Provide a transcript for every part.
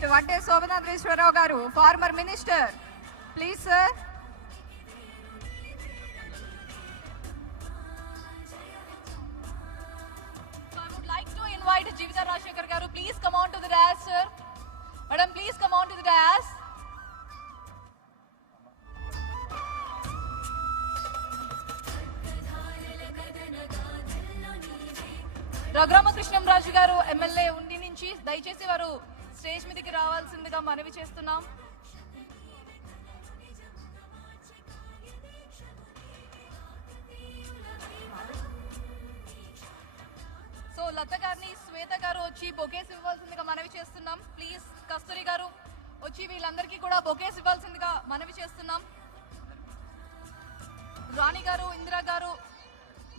Request Vadde Sobhanadreeswararao గారు, farmer minister, please sir. Invite Jeevitha Rajshekhar garu, please come on to the dais, sir. Madam, please come on to the dais. Raghurama Krishnam Raju గారు MLA ఉండి నుంచి దయచేసి వారు stage మీదకి రావాల్సిందిగా మనవి చేస్తున్నాం. సో లత గారిని, శ్వేత గారు వచ్చి బొకేస్ ఇవ్వాల్సిందిగా మనవి చేస్తున్నాం. ప్లీజ్ కస్తూరి గారు వచ్చి వీళ్ళందరికీ కూడా బొకేస్ ఇవ్వాల్సిందిగా మనవి చేస్తున్నాం. రాణి గారు, ఇందిరా గారు,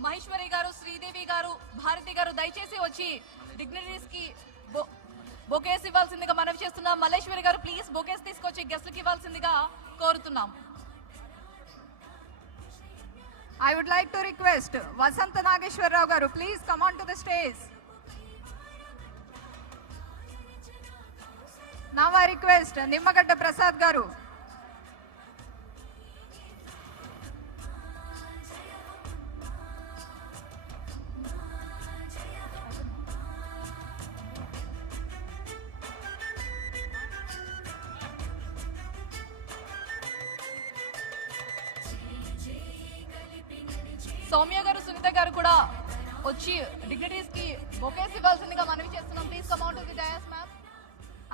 మహేశ్వరి గారు, శ్రీదేవి గారు, భారతి గారు దయచేసి వచ్చి డిగ్నిటరీస్ కి బొకేస్ ఇవ్వాల్సిందిగా మనవి చేస్తున్నాం. మల్లేశ్వరి గారు ప్లీజ్ బొకేస్ తీసుకొచ్చి గెస్ట్లకి ఇవ్వాల్సిందిగా కోరుతున్నాం. I would like to request Vasanta Nageswarrao garu, please come on to the stage. Now I request Nimmagadda Prasad garu. Soumya గారు, సునీత గారు కూడా వచ్చి డిగ్నిటరీస్ కి బొకేస్ ఇవ్వాల్సిందిగా మనవి చేస్తున్నాం. Please come on to the dais ma'am.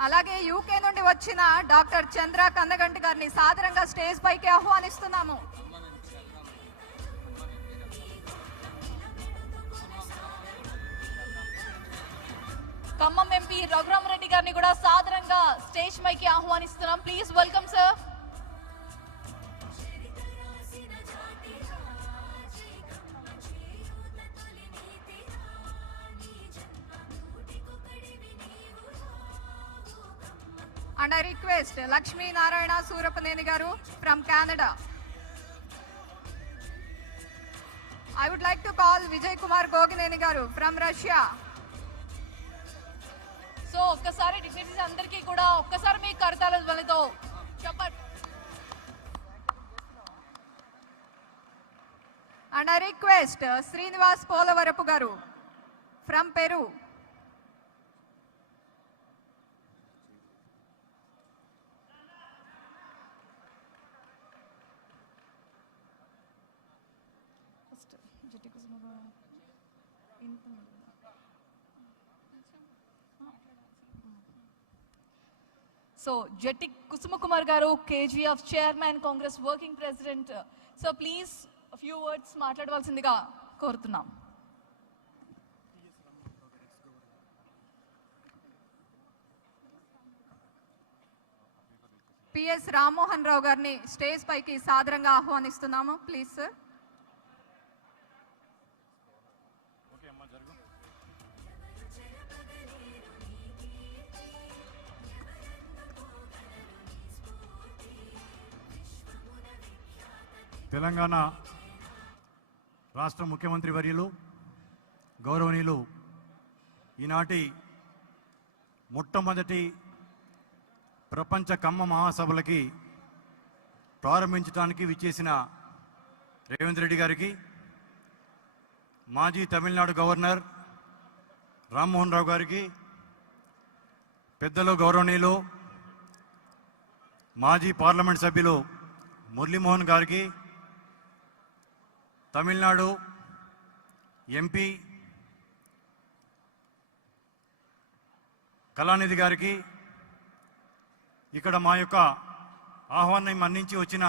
అలాగే యూకే నుండి వచ్చిన డాక్టర్ చంద్ర కందగంటి గారిని సాదరంగా స్టేజ్ పైకి ఆహ్వానిస్తున్నాము. ఖమ్మం ఎంపీ రఘురామరెడ్డి గారిని కూడా సాదరంగా స్టేజ్ పైకి ఆహ్వానిస్తున్నాం. Please welcome sir. And I request Lakshmi Narayana Surapaneni garu from Canada. I would like to call Vijay Kumar Gogineni garu from Russia. So ఒక్కసారి డిగ్నిటీస్ అందరికీ కూడా ఒక్కసారి మీ కరతాళ ధ్వనితో చెప్పండి. And I request Srinivas Polavarapu garu from Peru. So Jatti Kusumakumar garu, KGF chairman, Congress working president. So please few words మాట్లాడవలసిందిగా కోరుతున్నాం. PS Rammohan Rao గారిని stage పైకి సాదరంగా ఆహ్వానిస్తున్నాము. Please sir. తెలంగాణ రాష్ట్ర ముఖ్యమంత్రి వర్యులు గౌరవనీయులు ఈనాటి మొట్టమొదటి ప్రపంచ కమ్మ మహాసభలకి ప్రారంభించడానికి విచ్చేసిన రేవంత్ రెడ్డి గారికి, మాజీ తమిళనాడు గవర్నర్ రామ్మోహన్ రావు గారికి, పెద్దలు గౌరవనీయులు మాజీ పార్లమెంట్ సభ్యులు మురళీమోహన్ గారికి, తమిళనాడు ఎంపీ కళానిధి గారికి, ఇక్కడ మా యొక్క ఆహ్వానం మన్నించి వచ్చిన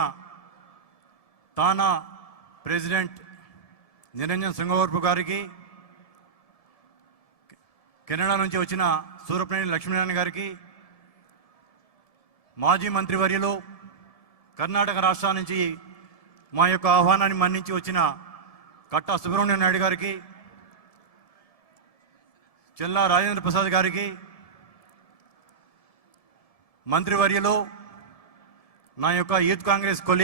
తానా ప్రెసిడెంట్ నిరంజన్ సింగవరపు గారికి, కెనడా నుంచి వచ్చిన సూరపనేని లక్ష్మీనారాయణ గారికి, మాజీ మంత్రివర్యులు కర్ణాటక రాష్ట్రం నుంచి మా యొక్క ఆహ్వానాన్ని మన్నించి వచ్చిన కట్టా సుబ్రహ్మణ్య నాయుడు గారికి, చెల్లా రాజేంద్ర ప్రసాద్ గారికి, మంత్రివర్యులు నా యొక్క యూత్ కాంగ్రెస్ కొలీగ్